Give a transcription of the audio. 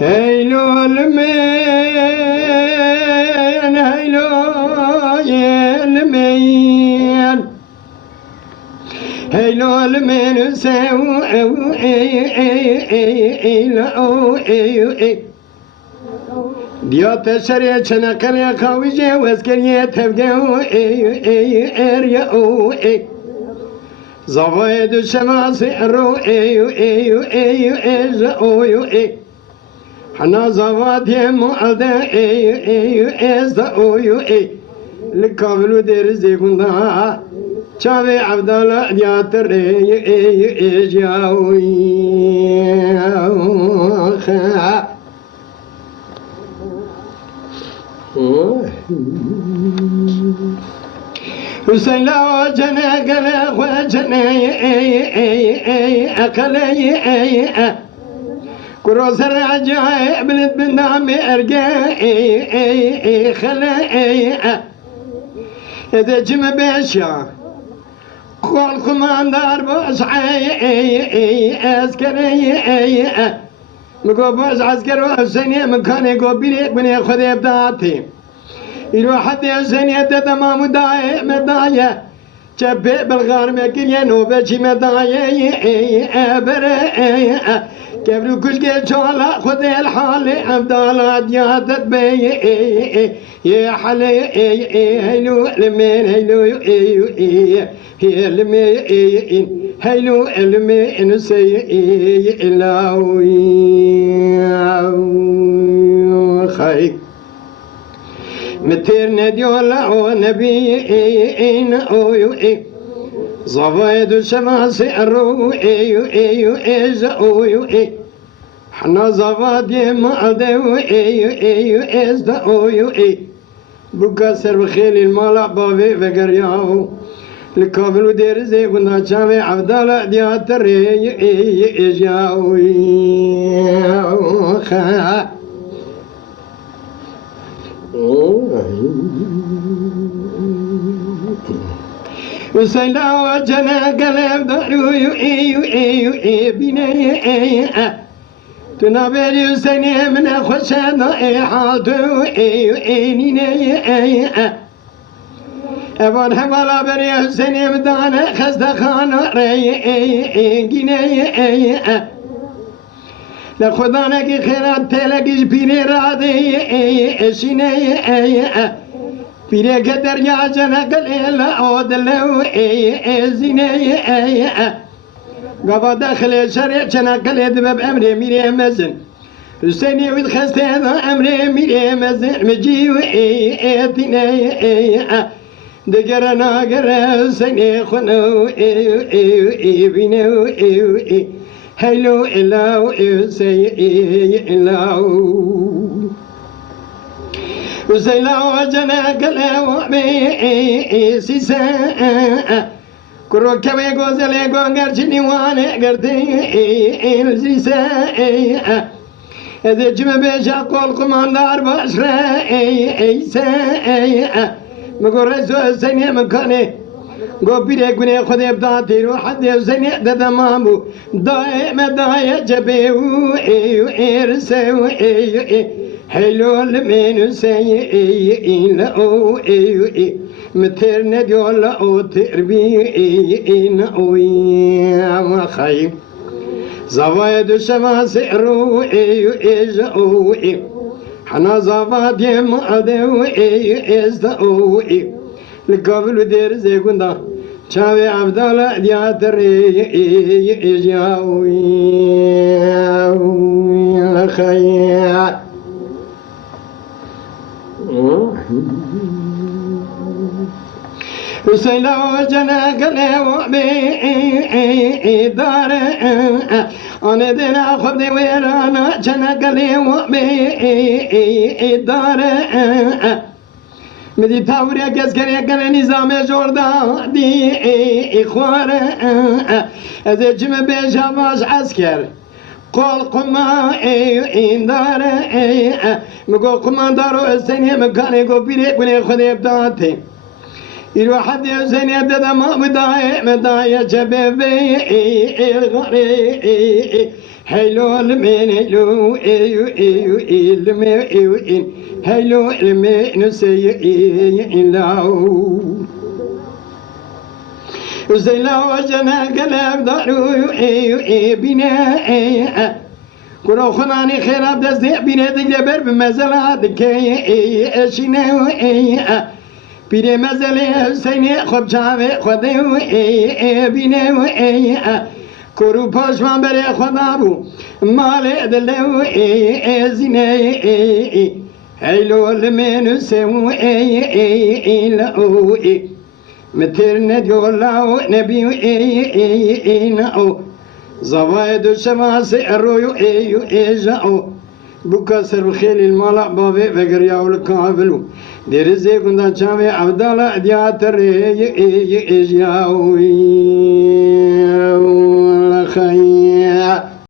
هيلو المين هيلو المين هيلو المين سو ديات شريعة شنقل يا خويجي واسكرية تبقى اريا زوايد الشماس رو حنا زواد يمو أدا إزدا لكابلو درزي كندا شابي عبد الله دياتر جاوي وسيلا وجنا قلا وجنا أكلي كروس الرجاء بنت بنامي أرجاء خلا إذا جم بيشا كل كماندار بوسعي عسكري مكو بوس عسكر وحسيني مكاني قو بيريك من ياخذ ابداتي يروح حد يسيني تمام داي مدايا شبه بالغار مكريا نوبشي مدايا برا كبرو كل شغلة خذ الحال عبدالله دياتت بي يا حلي هيلو لمين هيلو هي لمين هيلو لمين سي خيك متير نديولا ونبيين زوايد الشماس الرو حنا زواد ما أدو إزدا بقى سر خيل المالا بابي فقرياو لكابلو ديرزي كنا شامي عبد الله دياتر إجاوي وسيلا وجنا قلب دارو بني تنابر يسني من خشنا حالتو نيني أبون حمالا بري حسني بدانا خزدخانا ريجيني لخدانا کی خیرات تلگیش پیری رادی اشینه پیری که دریا جنگل آدلو زینه قبا داخل شرع جنگل دبب امر میره مزن حسینی وید خسته دا امر میره مزن مجیو ایتینه دگر ناگر حسینی خونو بینو هلو إلاو إسي إلاو وسيلاو جنا قلاو بي سيسا كرو كوي غوزلي غونغرشني وانا غرتي السيسا إذا جمع بيشا قول قماندار باشرا إيسا مقرسو السنة مكاني گو پیره گونه خود ابداتی رو حد زنی ددمامو دائم دائم جبه و ایرسه و هلو لمنو سي لأو متر نديول أو تربي أو خايب زوايد الشماس رو إجو حنا زواد يم أدو إزدو لقبل دير زيكوندا شاوي عبد الله دياتر إجاوي الخير وسيلا وجنا قلوا بي دار أنا دينا خبدي ويرانا جنا قلوا بي دار مدي تاوريا كسكري كان نظام جوردا دي إخوار إذا جم بيجاماش عسكر قول قما إندار مقول قما دارو السنة مكاني قو بيريك وني خدي بداتي الواحد يوزن يدد ما مدايا جبابي الغري هيلو المين هيلو ايو ايو المي ايو ان هيلو المين سي لاو وزيلا وجنا قلب دارو ايو اي بنا كلو خناني خراب دزي بنا دقلبر بمزلات كي اشنا اي بيري مزلي حسيني خب جاوي خدي بيني كورو پاشمان بره خدا بو مال دلو زینه هیلو لمنو سو لو متر ندیولاو نبیو ناو زواید شماس الرويو جاو بكسر الخيل المالع بابي بقريا والكابلو درزي كندا شامي عبد الله دياتر يجاوي خير